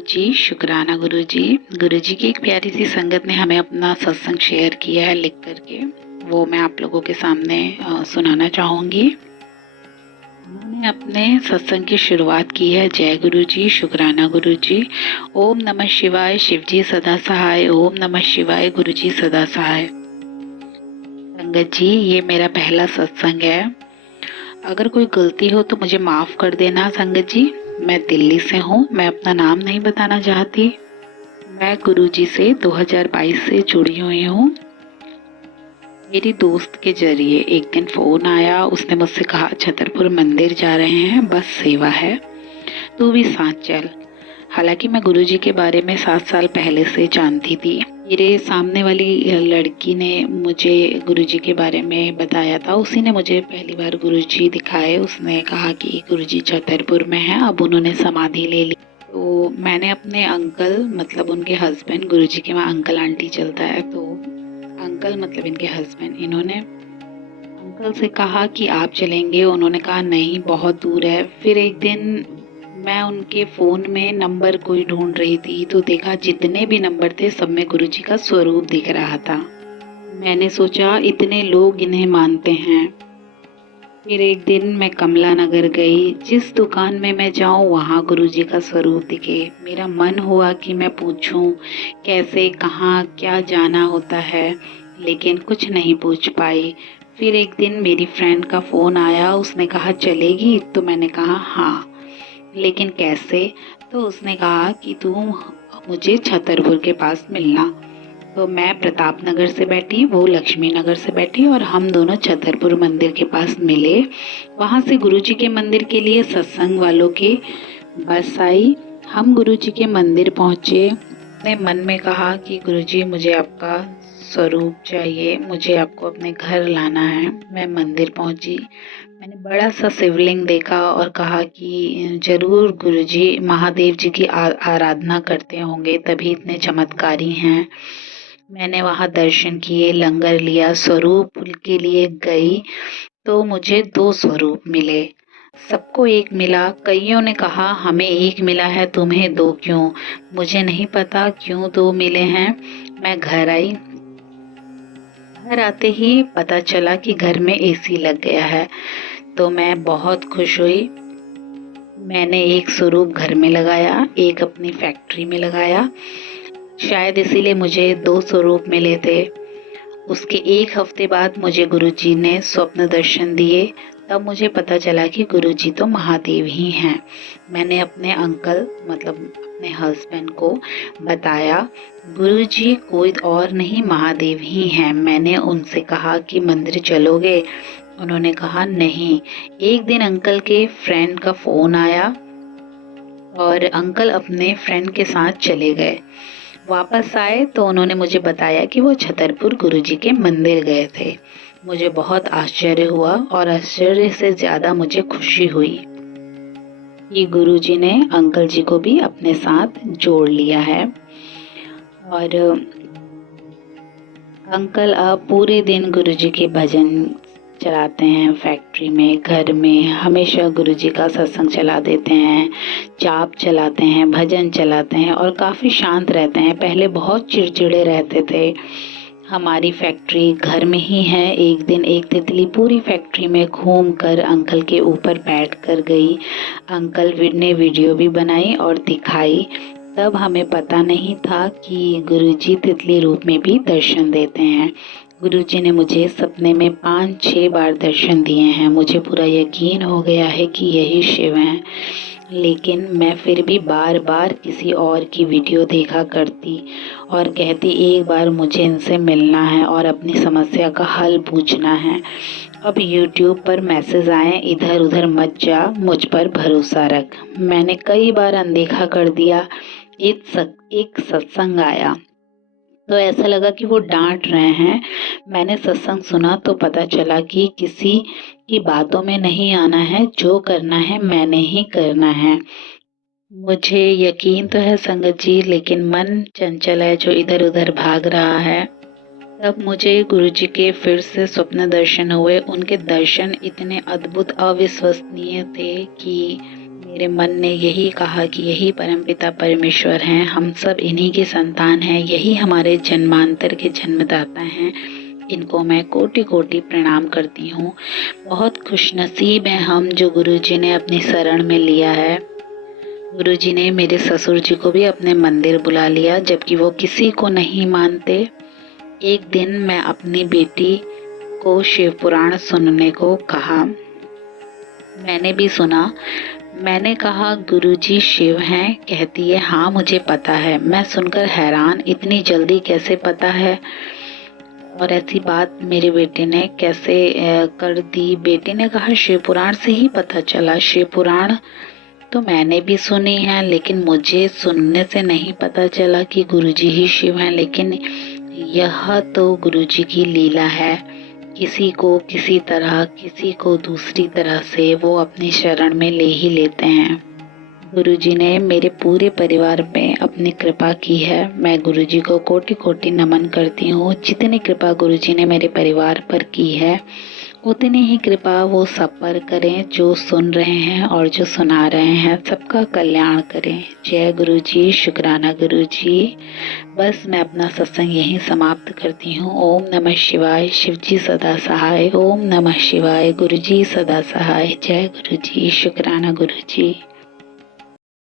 जी, शुक्राना गुरु जी की एक प्यारी सी संगत ने हमें अपना सत्संग शेयर किया है लिख करके। वो मैं आप लोगों के सामने सुनाना चाहूँगी। उन्होंने अपने सत्संग की शुरुआत की है, जय गुरु जी, शुक्राना गुरु जी, ओम नमः शिवाय, शिव जी सदा सहाय, ओम नमः शिवाय, गुरु जी सदा सहाय। संगत जी, ये मेरा पहला सत्संग है। अगर कोई गलती हो तो मुझे माफ़ कर देना संगत जी। मैं दिल्ली से हूँ, मैं अपना नाम नहीं बताना चाहती। मैं गुरुजी से 2022 से जुड़ी हुई हूँ। मेरी दोस्त के जरिए एक दिन फ़ोन आया, उसने मुझसे कहा छतरपुर मंदिर जा रहे हैं, बस सेवा है, तू भी साथ चल। हालांकि मैं गुरुजी के बारे में 7 साल पहले से जानती थी। मेरे सामने वाली लड़की ने मुझे गुरुजी के बारे में बताया था। उसी ने मुझे पहली बार गुरुजी दिखाए। उसने कहा कि गुरुजी छतरपुर में है, अब उन्होंने समाधि ले ली। तो मैंने अपने अंकल मतलब उनके हस्बैंड, गुरुजी के वहाँ अंकल आंटी चलता है, तो अंकल मतलब इनके हस्बैंड, इन्होंने अंकल से कहा कि आप चलेंगे। उन्होंने कहा नहीं, बहुत दूर है। फिर एक दिन मैं उनके फ़ोन में नंबर कोई ढूंढ रही थी तो देखा जितने भी नंबर थे सब में गुरुजी का स्वरूप दिख रहा था। मैंने सोचा इतने लोग इन्हें मानते हैं। फिर एक दिन मैं कमला नगर गई। जिस दुकान में मैं जाऊं वहाँ गुरुजी का स्वरूप दिखे। मेरा मन हुआ कि मैं पूछूं कैसे, कहाँ, क्या जाना होता है, लेकिन कुछ नहीं पूछ पाई। फिर एक दिन मेरी फ्रेंड का फ़ोन आया, उसने कहा चलेगी, तो मैंने कहा हाँ, लेकिन कैसे? तो उसने कहा कि तू मुझे छतरपुर के पास मिलना। तो मैं प्रताप नगर से बैठी, वो लक्ष्मी नगर से बैठी और हम दोनों छतरपुर मंदिर के पास मिले। वहाँ से गुरुजी के मंदिर के लिए सत्संग वालों की बस आई। हम गुरुजी के मंदिर पहुँचे। अपने मन में कहा कि गुरुजी मुझे आपका स्वरूप चाहिए, मुझे आपको अपने घर लाना है। मैं मंदिर पहुँची। मैंने बड़ा सा शिवलिंग देखा और कहा कि जरूर गुरुजी महादेव जी की आराधना करते होंगे, तभी इतने चमत्कारी हैं। मैंने वहाँ दर्शन किए, लंगर लिया, स्वरूप के लिए गई तो मुझे 2 स्वरूप मिले। सबको एक मिला। कईयों ने कहा हमें एक मिला है, तुम्हें 2 क्यों? मुझे नहीं पता क्यों 2 मिले हैं। मैं घर आई। घर आते ही पता चला कि घर में एसी लग गया है, तो मैं बहुत खुश हुई। मैंने एक स्वरूप घर में लगाया, एक अपनी फैक्ट्री में लगाया। शायद इसीलिए मुझे 2 स्वरूप मिले थे। उसके 1 हफ्ते बाद मुझे गुरुजी ने स्वप्न दर्शन दिए। तब मुझे पता चला कि गुरुजी तो महादेव ही हैं। मैंने अपने अंकल मतलब अपने हस्बैंड को बताया, गुरुजी कोई और नहीं महादेव ही हैं। मैंने उनसे कहा कि मंदिर चलोगे? उन्होंने कहा नहीं। एक दिन अंकल के फ्रेंड का फ़ोन आया और अंकल अपने फ्रेंड के साथ चले गए। वापस आए तो उन्होंने मुझे बताया कि वो छतरपुर गुरुजी के मंदिर गए थे। मुझे बहुत आश्चर्य हुआ और आश्चर्य से ज़्यादा मुझे खुशी हुई कि गुरुजी ने अंकल जी को भी अपने साथ जोड़ लिया है। और अंकल अब पूरे दिन गुरुजी के भजन चलाते हैं, फैक्ट्री में, घर में हमेशा गुरुजी का सत्संग चला देते हैं, जाप चलाते हैं, भजन चलाते हैं और काफ़ी शांत रहते हैं। पहले बहुत चिड़चिड़े रहते थे। हमारी फैक्ट्री घर में ही है। एक दिन एक तितली पूरी फैक्ट्री में घूम कर अंकल के ऊपर बैठ कर गई। अंकल ने वीडियो भी बनाई और दिखाई। तब हमें पता नहीं था कि गुरुजी तितली रूप में भी दर्शन देते हैं। गुरुजी ने मुझे सपने में 5-6 बार दर्शन दिए हैं। मुझे पूरा यकीन हो गया है कि यही शिव हैं, लेकिन मैं फिर भी बार बार किसी और की वीडियो देखा करती और कहती एक बार मुझे इनसे मिलना है और अपनी समस्या का हल पूछना है। अब यूट्यूब पर मैसेज आए, इधर उधर मत जा, मुझ पर भरोसा रख। मैंने कई बार अनदेखा कर दिया। एक सत्संग आया तो ऐसा लगा कि वो डांट रहे हैं। मैंने सत्संग सुना तो पता चला कि किसी की बातों में नहीं आना है, जो करना है मैंने ही करना है। मुझे यकीन तो है संगत जी, लेकिन मन चंचल है जो इधर उधर भाग रहा है। तब मुझे गुरुजी के फिर से स्वप्न दर्शन हुए। उनके दर्शन इतने अद्भुत, अविश्वसनीय थे कि मेरे मन ने यही कहा कि यही परमपिता परमेश्वर हैं, हम सब इन्हीं के संतान हैं, यही हमारे जन्मांतर के जन्मदाता हैं। इनको मैं कोटि कोटि प्रणाम करती हूँ। बहुत खुशनसीब हैं हम जो गुरुजी ने अपनी शरण में लिया है। गुरुजी ने मेरे ससुर जी को भी अपने मंदिर बुला लिया, जबकि वो किसी को नहीं मानते। एक दिन मैं अपनी बेटी को शिव पुराण सुनने को कहा। मैंने भी सुना। मैंने कहा गुरुजी शिव हैं? कहती है हाँ मुझे पता है। मैं सुनकर हैरान, इतनी जल्दी कैसे पता है? और ऐसी बात मेरे बेटे ने कैसे कर दी? बेटे ने कहा शिव पुराण से ही पता चला। शिव पुराण तो मैंने भी सुनी है, लेकिन मुझे सुनने से नहीं पता चला कि गुरुजी ही शिव हैं। लेकिन यह तो गुरुजी की लीला है, किसी को किसी तरह, किसी को दूसरी तरह से वो अपनी शरण में ले ही लेते हैं। गुरुजी ने मेरे पूरे परिवार में अपनी कृपा की है। मैं गुरुजी को कोटि कोटि नमन करती हूँ। जितनी कृपा गुरुजी ने मेरे परिवार पर की है, उतनी ही कृपा वो सब पर करें जो सुन रहे हैं और जो सुना रहे हैं। सबका कल्याण करें। जय गुरुजी, शुक्राना गुरुजी। बस मैं अपना सत्संग यहीं समाप्त करती हूँ। ओम नमः शिवाय। शिवजी सदा सहाय। ओम नमः शिवाय। गुरुजी सदा सहाय। जय गुरुजी, शुक्राना गुरुजी।